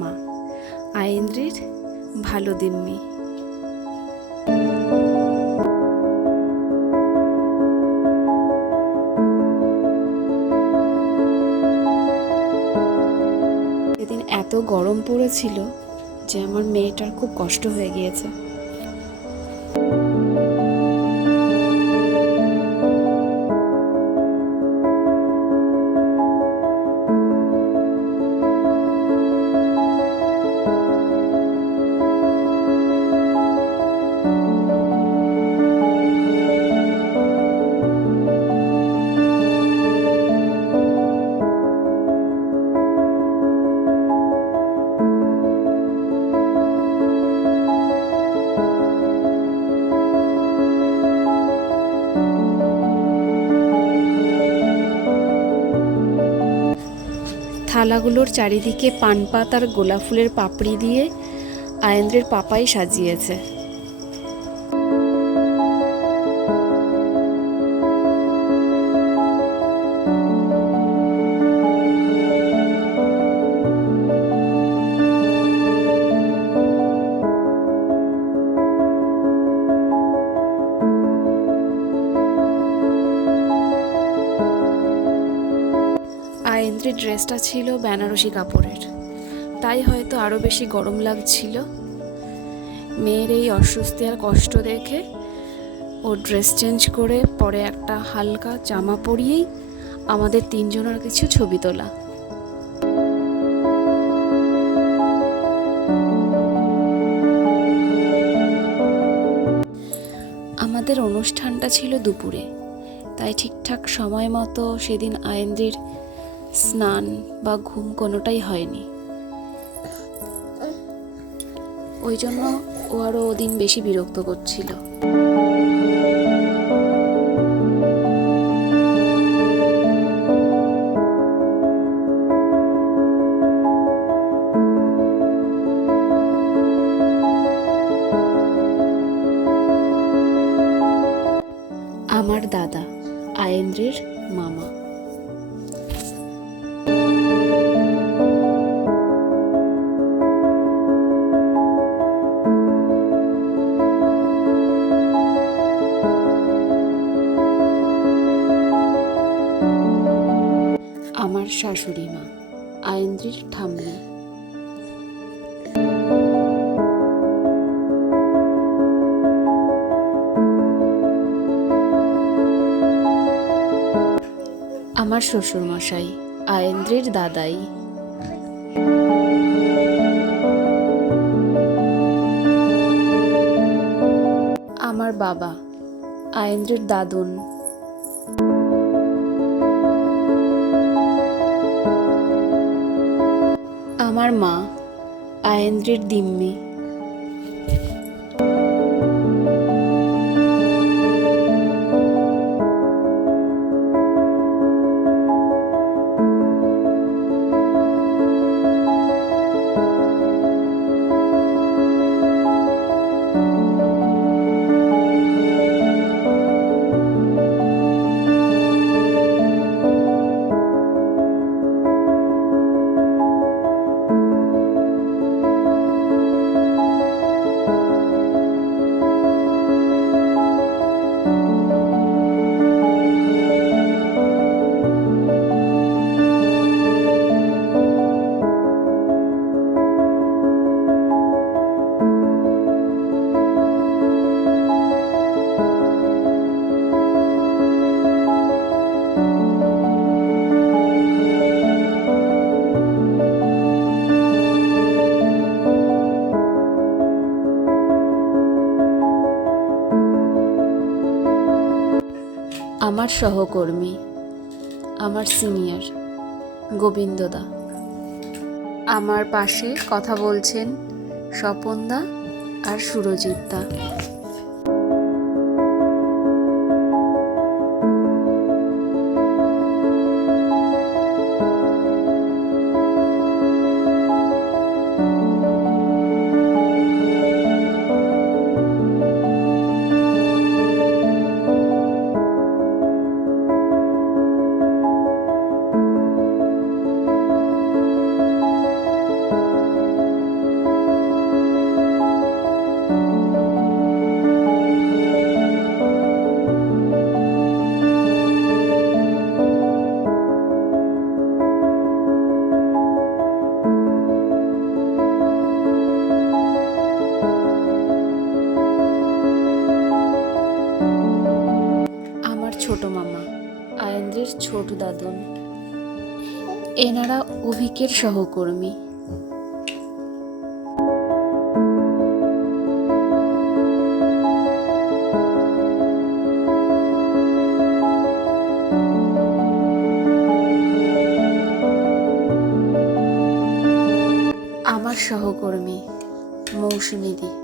মা। আয়েন্দ্রির ভালো দিম্মি সেদিন এত গরম পড়েছিল যে আমার মেয়েটার খুব কষ্ট হয়ে গিয়েছে। থালাগুলোর চারিদিকে পান আর গোলাপ ফুলের পাপড়ি দিয়ে আয়েন্দ্রের পাপাই সাজিয়েছে। আয়েন্দ্রের ড্রেসটা ছিল বেনারসি কাপড়ের। তাই হয়তো আরও বেশি গরম লাগছিল। মেয়ের এই অস্বস্তি আর কষ্ট দেখে ও ড্রেস চেঞ্জ করে পরে একটা হালকা জামা পরিয়েই আমাদের তিনজনের কিছু ছবি তোলা। আমাদের অনুষ্ঠানটা ছিল দুপুরে। তাই ঠিকঠাক সময় মতো সেদিন আয়েন্দ্রির স্নান বা ঘুম কোনোটাই হয়নি। ওই জন্য ও আরও ওদিন বেশি বিরক্ত করছিল। আমার দাদা, আয়েন্দ্রের মামা। শাশুড়ি মা আয়েন্দ্রির ঠাম্মি। আমার শ্বশুর মশাই আয়েন্দ্রির দাদাই। আমার বাবা আয়েন্দ্রির দাদুন। আমার মা আয়েন্দ্রের দিম্মি। আমার সহকর্মী আমার সিনিয়র গোবিন্দদা আমার পাশে কথা বলছেন স্বপনদা আর সুরজিৎদা ছোট ছোট দাদন। এনারা অভিকের সহকর্মী। আমার সহকর্মী মৌসুমীদি